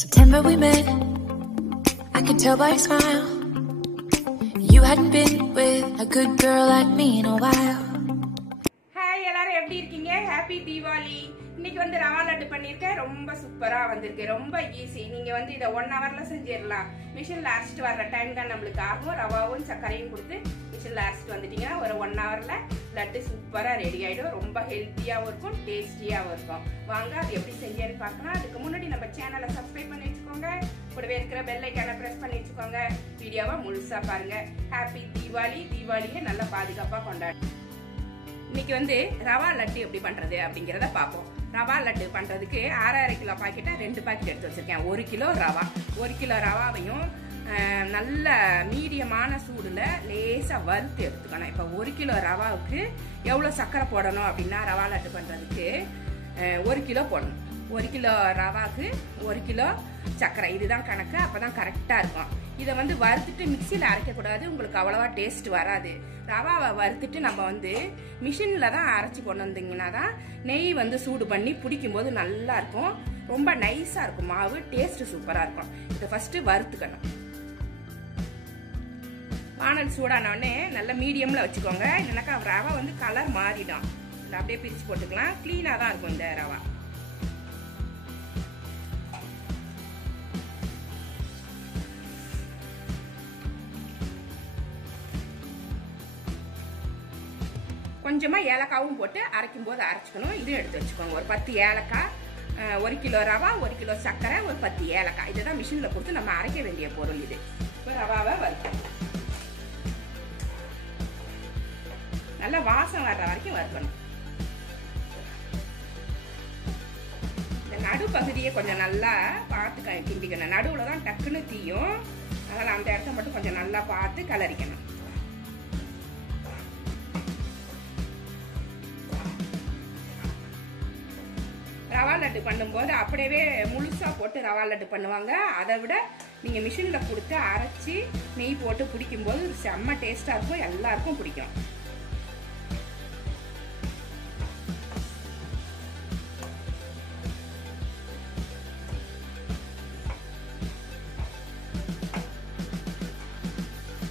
September we met, I could tell by your smile. You hadn't been with a good girl like me in a while. Hi, எல்லாரும் எப்படி இருக்கீங்க? Happy Deepavali. இன்னைக்கு வந்து ரவா லட்டு பண்ணிருக்கேன். ரொம்ப சூப்பரா வந்திருக்கு. ரொம்ப ஈஸி. நீங்க வந்து இத 1 hourல செஞ்சிரலாம். மிஷின்ல அரைச்சிட்டு வர டைம் தான் நமக்கு ஆகும். ரவாவும் சர்க்கரையும் கொடுத்து மிஷின்ல அரைச்சிட்டு வந்துட்டீங்கன்னா ஒரு 1 hourல லட்டு சூப்பரா ரெடி ஆயிடும். ரொம்ப ஹெல்த்தியாவும் இருக்கும், டேஸ்டியாவும் இருக்கும். வாங்க அது எப்படி செஞ்சேன்னு பார்க்கலாம். அதுக்கு முன்னாடி நம்ம சேனலை சப்ஸ்கிரைப் பண்ணி வச்சுக்கோங்க. கூடவே இருக்கிற பெல் ஐகானை பிரஸ் பண்ணி வச்சுக்கோங்க. வீடியோவை முழுசா பாருங்க. ஹேப்பி தீபாவளி. தீபாவளியை நல்லா பாதுகாப்பா கொண்டாடு. இன்னைக்கு வந்து ரவா லட்டு எப்படி பண்றது அப்படிங்கறத பார்ப்போம். ரவா லட்டு பண்றதுக்கு 1/2 கிலோ பாக்கெட்டா 2 பாக்கெட் எடுத்து வச்சிருக்கேன். 1 கிலோ ரவா. 1 கிலோ ரவாவையும் நல்ல மீடியமான சூடுல லேசா வறுத்து எடுத்துக்கணும். இப்போ 1 கிலோ ரவாவுக்கு எவ்வளவு சர்க்கரை போடணும் அப்படின்னா ரவா லட்டு பண்றதுக்கு 1 கிலோ போடணும். 1 கிலோ ரவாக்கு 1 கிலோ சர்க்கரை, இதுதான் கணக்கு. அப்பதான் கரெக்டா இருக்கும். இதை வந்து வறுத்துட்டு மிக்சியில் அரைக்கக்கூடாது, உங்களுக்கு அவ்வளவா டேஸ்ட் வராது. ரவாவை வறுத்துட்டு நம்ம வந்து மிஷின்ல தான் அரைச்சி கொண்டு வந்தீங்கன்னா தான் நெய் வந்து சூடு பண்ணி பிடிக்கும் போது நல்லா இருக்கும். ரொம்ப நைஸா இருக்கும் மாவு, டேஸ்ட் சூப்பரா இருக்கும். இதை ஃபர்ஸ்ட் வறுத்துக்கணும். வானல் சூடான உடனே நல்ல மீடியம்ல வச்சுக்கோங்க. இல்லைனாக்கா ரவா வந்து கலர் மாறிடும். இல்லை அப்படியே பிரிச்சு போட்டுக்கலாம். கிளீனா தான் இருக்கும் இந்த ரவா. கொஞ்சமா ஏலக்காவும் போட்டு அரைக்கும் போது அரைச்சிக்கணும். இதுவும் எடுத்து வச்சுக்கோங்க. ஒரு 10 ஏலக்காய், 1 கிலோ ரவா, 1 கிலோ சர்க்கரை, ஒரு 10 ஏலக்காய். இதுதான் மிஷின்ல கொடுத்து நம்ம அரைக்க வேண்டிய பொருள். இது இப்போ ரவாவை வறுக்கணும். நல்லா வாசம் வர்ற வரைக்கும் வறுக்கணும். இந்த நடு பகுதியை கொஞ்சம் நல்லா பார்த்து கிண்டிக்கணும். நடுவுல தான் டக்குன்னு தீயும். அதனால அந்த இடத்த மட்டும் கொஞ்சம் நல்லா பார்த்து கலரிக்கணும். ரவா லட்டு பண்ணும்போது அப்படியே முழுசா போட்டு ரவா லட்டு பண்ணுவாங்க. அதை விட நீங்க மிஷின்ல கொடுத்து அரைச்சி நெய் போட்டு பிடிக்கும் போது செம்ம டேஸ்டா இருக்கும். எல்லாருக்கும் பிடிக்கும்.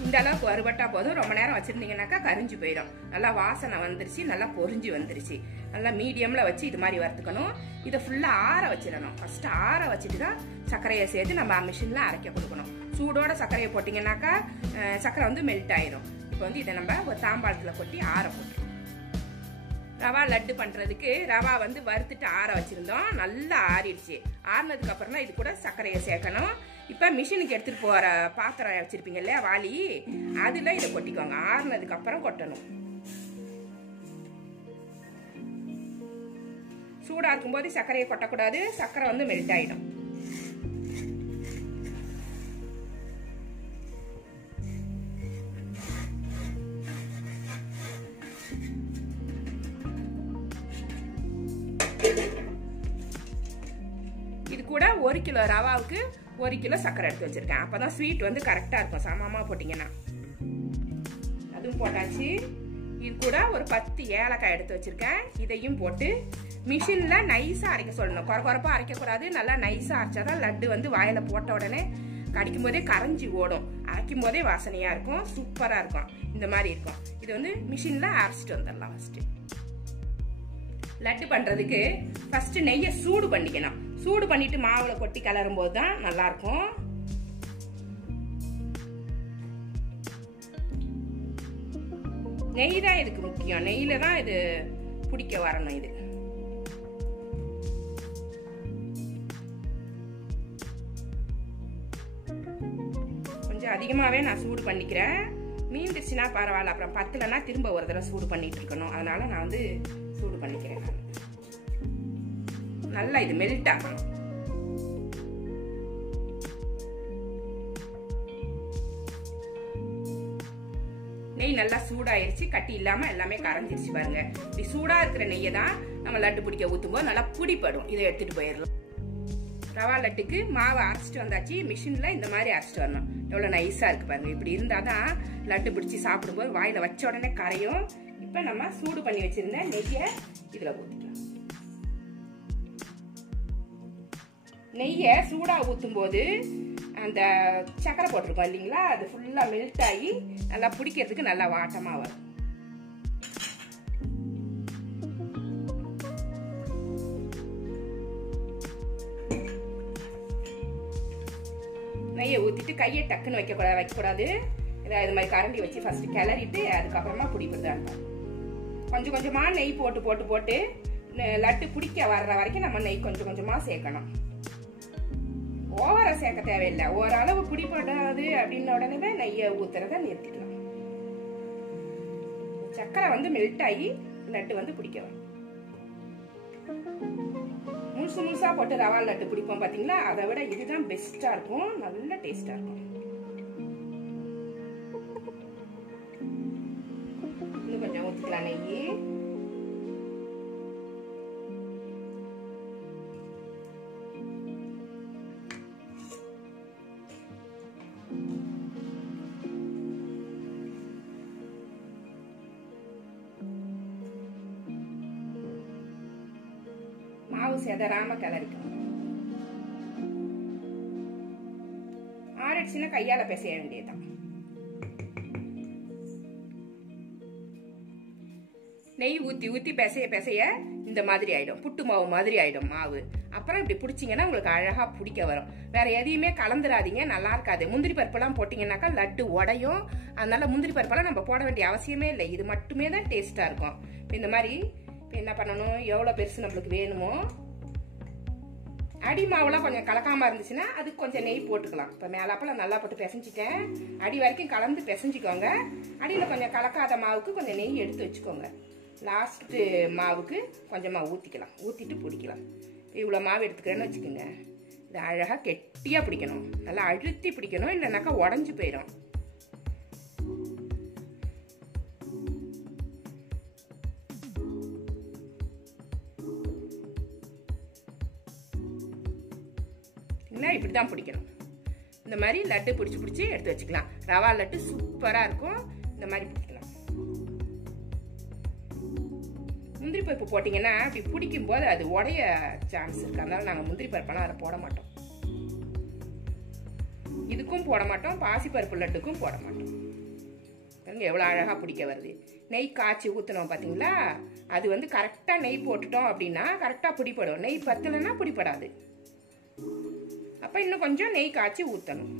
இந்த அளவுக்கு வறுபட்டா போதும். ரொம்ப நேரம் வச்சிருந்தீங்கன்னாக்கா கரிஞ்சு போயிடும். நல்லா வாசனை வந்துருச்சு, நல்லா பொரிஞ்சு வந்துருச்சு. நல்லா மீடியம்ல வச்சு இது மாதிரி வறுத்துக்கணும். இதை ஃபுல்லா ஆற வச்சிடணும். ஃபர்ஸ்ட் ஆற வச்சுட்டு தான் சர்க்கரையை சேர்த்து நம்ம மிஷின்ல அரைக்க கொடுக்கணும். சூடோட சர்க்கரையை போட்டீங்கன்னாக்கா சர்க்கரை வந்து மெல்ட் ஆயிடும். இப்போ வந்து இதை நம்ம ஒரு தாம்பாளத்துல கொட்டி ஆற போட்டுருவோம். ரவா லட்டு பண்றதுக்கு ரவா வந்து வறுத்துட்டு ஆற வச்சிருந்தோம். நல்லா ஆறிடுச்சு. ஆறினதுக்கு அப்புறம் தான் இது கூட சர்க்கரையை சேர்க்கணும். இப்ப மிஷினுக்கு எடுத்துட்டு போற பாத்திரம் வச்சிருப்பீங்க இல்லையா, வாளி, அதுல இதை கொட்டிக்கோங்க. ஆறினதுக்கு அப்புறம் கொட்டணும். சூடா இருக்கும் போது சர்க்கரையை கொட்டக்கூடாது. சர்க்கரை வந்து மெல்ட் ஆயிடும். இது கூட 1 கிலோ ரவாவுக்கு 1 கிலோ சர்க்கரை எடுத்து வச்சிருக்கேன். அப்பதான் ஸ்வீட் வந்து கரெக்டா இருக்கும். சமமா போட்டீங்கன்னா. அதுவும் போட்டாச்சு. இது கூட ஒரு 10 ஏலக்காய் எடுத்து வச்சிருக்கேன். இதையும் போட்டு மிஷின்ல நைஸா அரைக்க சொல்லணும். குறப்பா அரைக்க கூடாது. நல்லா நைஸா அரைச்சாதான் லட்டு வந்து வாயில போட்ட உடனே கடிக்கும் போதே கரைஞ்சி ஓடும். அரைக்கும் போதே வாசனையா இருக்கும். சூப்பரா இருக்கும். இந்த மாதிரி இருக்கும். இது வந்து மிஷின்ல அரைச்சிட்டு வந்துடலாம். ஃபர்ஸ்ட் லட்டு பண்றதுக்கு ஃபர்ஸ்ட் நெய்யை சூடு பண்ணிக்கணும். சூடு பண்ணிட்டு மாவுல கொட்டி கலரும் போது தான் நல்லா இருக்கும். நெய் தான் இதுக்கு முக்கியம். நெய்ல தான் இது பிடிக்க வரணும். இது கொஞ்சம் அதிகமாவே நான் சூடு பண்ணிக்கிறேன். மீந்துச்சுன்னா பரவாயில்ல. அப்புறம் பத்தலைன்னா திரும்ப ஒரு தடவை சூடு பண்ணிட்டு இருக்கணும். அதனால நான் வந்து சூடு பண்ணிக்கிறேன். நல்லா இது மெல்ட் ஆகணும். நெய் நல்லா சூடாயிருச்சு. கட்டி இல்லாம எல்லாமே கரைஞ்சிருச்சு பாருங்க. இப்படி சூடா இருக்கிற நெய்யை தான் நம்ம லட்டு பிடிக்க ஊத்தும் போது நல்லா பிடிப்படும். இதை எடுத்துட்டு போயிடலாம். ரவா லட்டுக்கு மாவை அரைச்சிட்டு வந்தாச்சு. மிஷின்ல இந்த மாதிரி அரைச்சிட்டு வரணும். எவ்வளவு நைஸா இருக்கு பாருங்க. இப்படி இருந்தாதான் லட்டு பிடிச்சி சாப்பிடும்போது வாயில வச்ச உடனே கரையும். இப்ப நம்ம சூடு பண்ணி வச்சிருந்த நெய்யை இதுல ஊத்திக்கலாம். நெய்யை சூடாக ஊற்றும் போது அந்த சக்கரை போட்டிருக்கோம் இல்லைங்களா, அது ஃபுல்லாக மெல்ட் ஆகி நல்லா பிடிக்கிறதுக்கு நல்லா வாட்டமாக வரும். நெய்யை ஊற்றிட்டு கையை டக்குன்னு வைக்கக்கூடாது. இது மாதிரி கரண்டி வச்சு ஃபர்ஸ்ட் கிளறிட்டு அதுக்கப்புறமா பிடிப்பது. கொஞ்சம் கொஞ்சமாக நெய் போட்டு லட்டு பிடிக்க வர்ற வரைக்கும் நம்ம நெய் கொஞ்சம் கொஞ்சமாக சேர்க்கணும். ஓவரா சேர்க்க தேவையில்லை. ஓரளவு பிடிப்படாது அப்படின்ன உடனே நெய்யை ஊத்துறத நிறுத்திக்கலாம். சக்கரை வந்து மெல்ட் ஆகி லட்டு வந்து பிடிக்க வரும். முழுசா போட்டு ரவா லட்டு பிடிப்போம் பாத்தீங்களா, அதை விட இதுதான் பெஸ்டா இருக்கும். நல்ல டேஸ்டா இருக்கும். இன்னும் கொஞ்சம் ஊத்திக்கலாம் நெய். மாவு செதறாம கிளறிக்கணும். ஆறிடுச்சுன்னா கையால பிசைய வேண்டியதுதான். நெய் ஊத்தி பிசைய இந்த மாதிரி ஆயிடும். புட்டு மாவு மாதிரி ஆயிடும் மாவு. அப்புறம் இப்படி பிடிச்சிங்கன்னா உங்களுக்கு அழகா பிடிக்க வரும். வேற எதையுமே கலந்துடாதீங்க, நல்லா இருக்காது. முந்திரி பருப்பெல்லாம் போட்டீங்கன்னாக்கா லட்டு உடையும். அதனால முந்திரி பருப்பெல்லாம் நம்ம போட வேண்டிய அவசியமே இல்லை. இது மட்டுமே தான் டேஸ்டா இருக்கும். இந்த மாதிரி என்ன பண்ணணும், எவ்வளவு பெருசு நம்மளுக்கு வேணுமோ, அடி மாவுலாம் கொஞ்சம் கலக்காம இருந்துச்சுன்னா அதுக்கு கொஞ்சம் நெய் போட்டுக்கலாம். இப்போ மேலாப்பெல்லாம் நல்லா போட்டு பிசைஞ்சிட்டேன். அடி வரைக்கும் கலந்து பிசைஞ்சிக்கோங்க. அடியில் கொஞ்சம் கலக்காத மாவுக்கு கொஞ்சம் நெய் எடுத்து வச்சுக்கோங்க. லாஸ்ட் மாவுக்கு கொஞ்சமாக ஊற்றிக்கலாம். ஊற்றிட்டு பிடிக்கலாம். இவ்வளோ மாவு எடுத்துக்கிறேன்னு வச்சுக்கோங்க. இது அழகாக கெட்டியாக பிடிக்கணும். நல்லா அழுத்தி பிடிக்கணும், இல்லைனாக்கா உடஞ்சி போயிடும். இப்படிதான் பிடிக்கணும். இந்த மாதிரி லட்டு பிடிச்சி எடுத்து வச்சுக்கலாம். ரவா லட்டு சூப்பரா இருக்கும். இந்த மாதிரி பிடிக்கலாம். முந்திரி பருப்பு போட்டீங்கன்னா அப்படி பிடிக்கும் போது அது உடைய சான்ஸ் இருக்கு. அதனால நாங்கள் முந்திரி பருப்பெல்லாம் அதை போட மாட்டோம். இதுக்கும் போட மாட்டோம், பாசி பருப்பு லட்டுக்கும் போட மாட்டோம். எவ்வளோ அழகா பிடிக்க வருது. நெய் காய்ச்சி ஊற்றணும் பார்த்தீங்களா, அது வந்து கரெக்டாக நெய் போட்டுட்டோம் அப்படின்னா கரெக்டாக பிடிப்படும். நெய் பத்தலைன்னா பிடிப்படாது. அப்போ இன்னும் கொஞ்சம் நெய் காய்ச்சி ஊற்றணும்.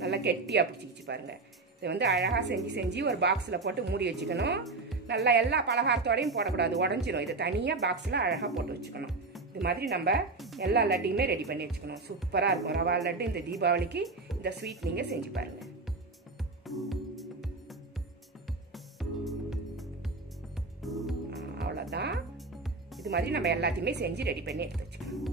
நல்லா கெட்டியாக பிடிச்சிக்கிச்சு பாருங்க. இதை வந்து அழகாக செஞ்சு ஒரு பாக்ஸில் போட்டு மூடி வச்சுக்கணும். நல்லா எல்லா பலகாரத்தோடையும் போடக்கூடாது, உடஞ்சிரும். இதை தனியாக பாக்ஸில் அழகாக போட்டு வச்சுக்கணும். இது மாதிரி நம்ம எல்லா லட்டையுமே ரெடி பண்ணி வச்சுக்கணும். சூப்பராக இருக்கும் ரவா லட்டு. இந்த தீபாவளிக்கு இந்த ஸ்வீட் நீங்கள் செஞ்சு பாருங்கள். அவ்வளோதான். இது மாதிரி நம்ம எல்லாத்தையுமே செஞ்சு ரெடி பண்ணி எடுத்து வச்சுக்கணும்.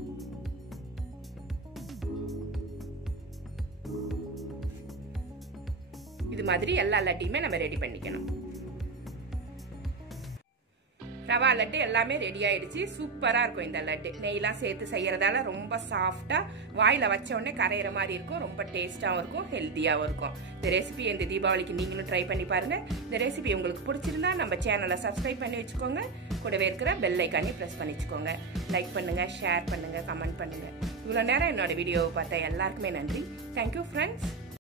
இது மாதிரி எல்லா லட்டையுமே நம்ம ரெடி பண்ணிக்கணும். ரவா லட்டு எல்லாமே ரெடி ஆயிடுச்சு. சூப்பரா இருக்கும் இந்த லட்டு. நெய்லாம் சேர்த்து செய்யறதால ரொம்ப சாஃப்டா, வாயில வச்ச உடனே கரையிற மாதிரி இருக்கும். ரொம்ப டேஸ்டாவும் இருக்கும், ஹெல்த்தியாவும் இருக்கும். இந்த ரெசிபி இந்த தீபாவளிக்கு நீங்களும் ட்ரை பண்ணி பாருங்க. இந்த ரெசிபி உங்களுக்கு பிடிச்சிருந்தா நம்ம சேனலை சப்ஸ்கிரைப் பண்ணி வச்சுக்கோங்க. கூடவே இருக்கிற பெல் ஐக்கானையும் பிரஸ் பண்ணி வச்சுக்கோங்க. லைக் பண்ணுங்க, ஷேர் பண்ணுங்க, கமெண்ட் பண்ணுங்க. இவ்வளவு நேரம் என்னோட வீடியோவை பார்த்த எல்லாருக்குமே நன்றி. Thank you friends.